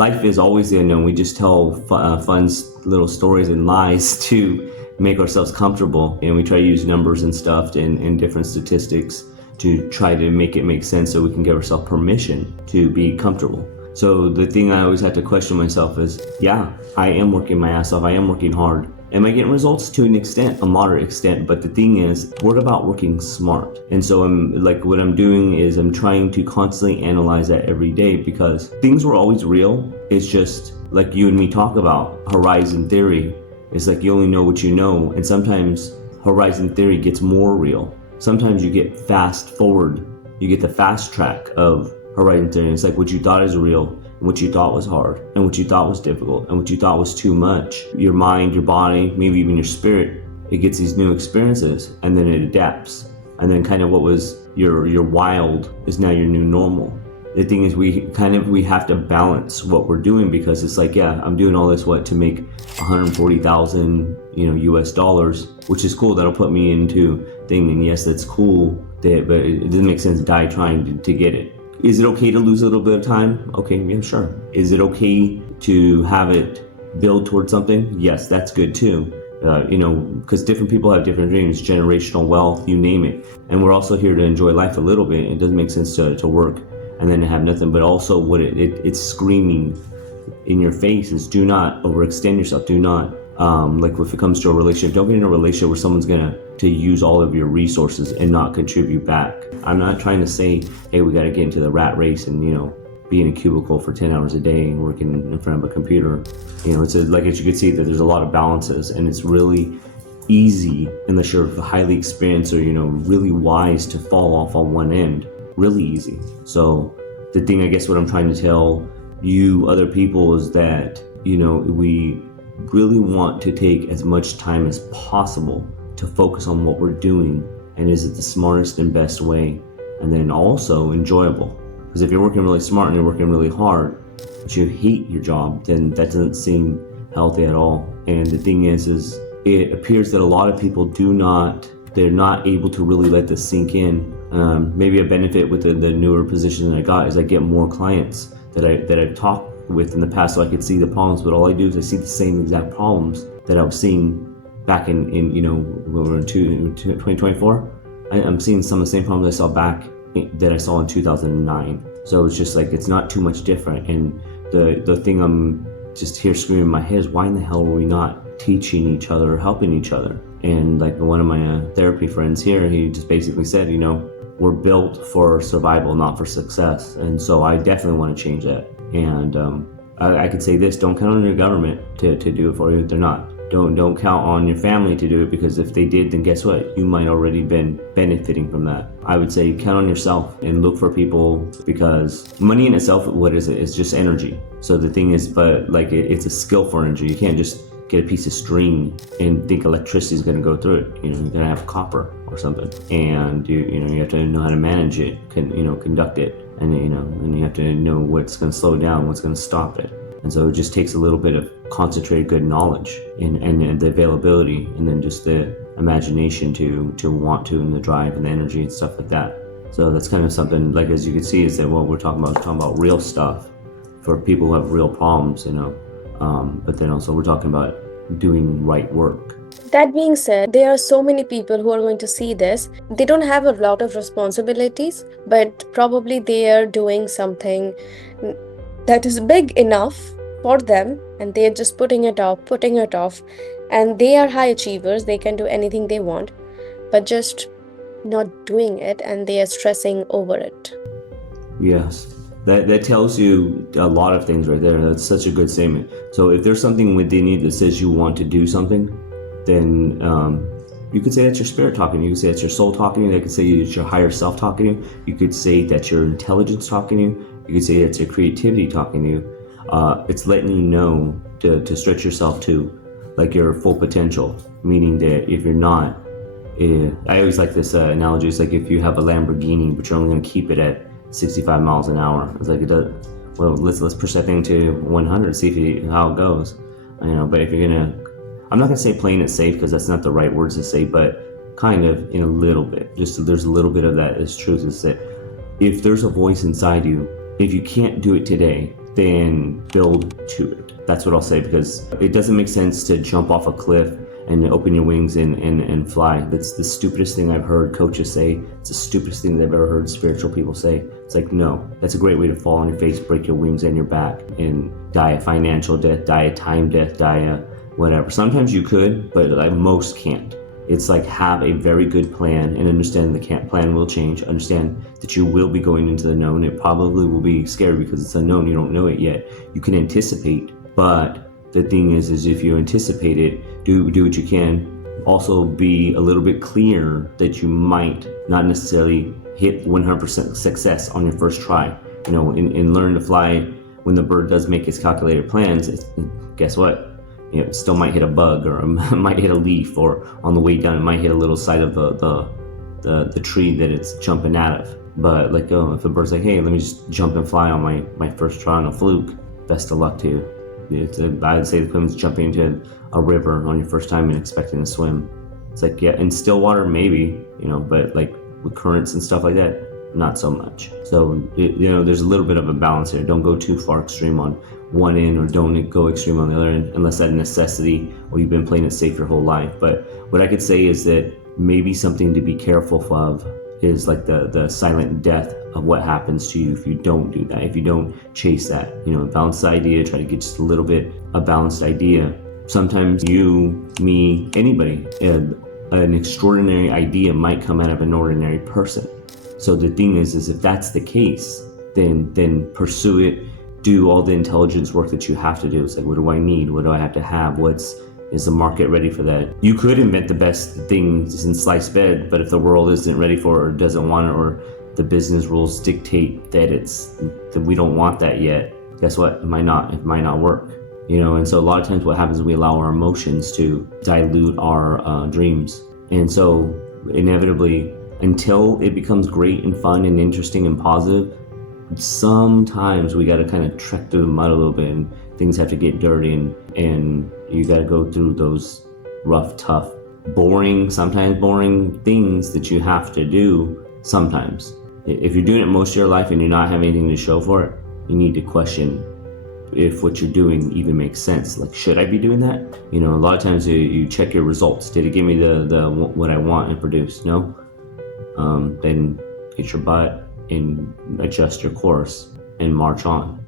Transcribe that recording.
life is always the unknown. We just tell fun little stories and lies to make ourselves comfortable, and we try to use numbers and stuff and different statistics to try to make it make sense so we can give ourselves permission to be comfortable. So the thing I always have to question myself is, yeah, I am working my ass off. I am working hard. Am I getting results? To an extent, a moderate extent. But the thing is, what about working smart? And so what I'm doing is I'm trying to constantly analyze that every day, because things were always real. It's just like you and me talk about horizon theory. It's like you only know what you know. And sometimes horizon theory gets more real. Sometimes you get fast forward. You get the fast track of horizon theory. It's like what you thought is real, and what you thought was hard, and what you thought was difficult, and what you thought was too much. Your mind, your body, maybe even your spirit, it gets these new experiences, and then it adapts. And then kind of what was your wild is now your new normal. The thing is, we have to balance what we're doing, because it's like, yeah, I'm doing all this to make 140,000 US dollars, which is cool. That'll put me into thing, and yes, that's cool. But it doesn't make sense to die trying to get it. Is it okay to lose a little bit of time? Okay, yeah, sure. Is it okay to have it build towards something? Yes, that's good too. Because different people have different dreams, generational wealth, you name it. And we're also here to enjoy life a little bit. It doesn't make sense to work and then to have nothing. But also what it's screaming in your face is, do not overextend yourself. Do not, like if it comes to a relationship, don't get in a relationship where someone's gonna use all of your resources and not contribute back. I'm not trying to say, hey, we gotta get into the rat race and be in a cubicle for 10 hours a day working in front of a computer. It's like, as you can see, that there's a lot of balances, and it's really easy, unless you're highly experienced or really wise, to fall off on one end. Really easy. So the thing, I guess, what I'm trying to tell you other people is that we really want to take as much time as possible to focus on what we're doing, and is it the smartest and best way, and then also enjoyable. Because if you're working really smart and you're working really hard, but you hate your job, then that doesn't seem healthy at all. And the thing is it appears that a lot of people they're not able to really let this sink in. Maybe a benefit with the newer position that I got is I get more clients that I've talked with in the past, so I could see the problems, but all I do is I see the same exact problems that I was seeing back in when we were in 2024. I'm seeing some of the same problems I saw that I saw in 2009. So it's just like, it's not too much different. And the thing I'm just here screaming in my head is, why in the hell are we not teaching each other or helping each other? And like one of my therapy friends here, he just basically said, we're built for survival, not for success. And so I definitely want to change that. And I could say this: don't count on your government to do it for you. They're not. Don't count on your family to do it, because if they did, then guess what? You might already been benefiting from that. I would say count on yourself and look for people, because money in itself, what is it? It's just energy. So the thing is, but like it's a skill for energy. You can't just get a piece of string and think electricity is going to go through it. You're going to have copper or something, and you have to know how to manage it, conduct it, and and you have to know what's going to slow down, what's going to stop it. And so it just takes a little bit of concentrated good knowledge and the availability, and then just the imagination to want to, and the drive and the energy and stuff like that. So that's kind of something, like, as you can see, is that what we're talking about real stuff for people who have real problems, but then also we're talking about doing right work. That being said, there are so many people who are going to see this. They don't have a lot of responsibilities, but probably they are doing something that is big enough for them, and they're just putting it off. And they are high achievers. They can do anything they want, but just not doing it, and they are stressing over it. Yes. That tells you a lot of things right there. That's such a good statement. So if there's something within you that says you want to do something, then you could say that's your spirit talking to you. You could say that's your soul talking to you. They could say it's your higher self talking to you. You could say that's your intelligence talking to you. You could say it's your creativity talking to you. It's letting you know to stretch yourself to like your full potential, meaning that if you're not, I always like this analogy. It's like if you have a Lamborghini, but you're only going to keep it at 65 miles an hour. It's like, let's push that thing to 100, see how it goes. But if you're gonna, I'm not gonna say playing it safe, because that's not the right words to say, but kind of in a little bit. Just there's a little bit of that is truth. Is that if there's a voice inside you, if you can't do it today, then build to it. That's what I'll say, because it doesn't make sense to jump off a cliff and open your wings and fly. That's the stupidest thing I've heard coaches say. It's the stupidest thing that I've ever heard spiritual people say. It's like, no, that's a great way to fall on your face, break your wings and your back, and die a financial death, die a time death, die a whatever. Sometimes you could, but like most can't. It's like, have a very good plan and understand the plan will change. Understand that you will be going into the known. It probably will be scary because it's unknown. You don't know it yet. You can anticipate, but the thing is if you anticipate it, do what you can. Also be a little bit clear that you might not necessarily hit 100% success on your first try. You know, in Learn to Fly, when the bird does make its calculated plans, guess what? You know, it still might hit a bug, or it might hit a leaf, or on the way down it might hit a little side of the tree that it's jumping out of. But like, if a bird's like, hey, let me just jump and fly on my first try on a fluke, best of luck to you. I would say the equivalent is jumping into a river on your first time and expecting to swim. It's like, yeah, in still water maybe, you know, but like with currents and stuff like that, not so much. So you know, there's a little bit of a balance here. Don't go too far extreme on one end, or don't go extreme on the other end, unless that necessity, or you've been playing it safe your whole life. But what I could say is that maybe something to be careful of is like the silent death of what happens to you if you don't do that, if you don't chase that. You know, balance the idea, try to get just a little bit a balanced idea. Sometimes you, me, anybody, an extraordinary idea might come out of an ordinary person. So the thing is if that's the case, then pursue it. Do all the intelligence work that you have to do. It's like, what do I need? What do I have to have? Is the market ready for that? You could invent the best things in sliced bread, but if the world isn't ready for it, or doesn't want it, or the business rules dictate that we don't want that yet, guess what? It might not work. You know, and so a lot of times what happens is we allow our emotions to dilute our dreams. And so inevitably, until it becomes great and fun and interesting and positive, sometimes we got to kind of trek through the mud a little bit, and things have to get dirty, and you got to go through those rough, tough, sometimes boring things that you have to do sometimes. If you're doing it most of your life and you're not having anything to show for it, you need to question if what you're doing even makes sense. Like, should I be doing that? You know, a lot of times you check your results. Did it give me the what I want and produce? No? Then get your butt and adjust your course and march on.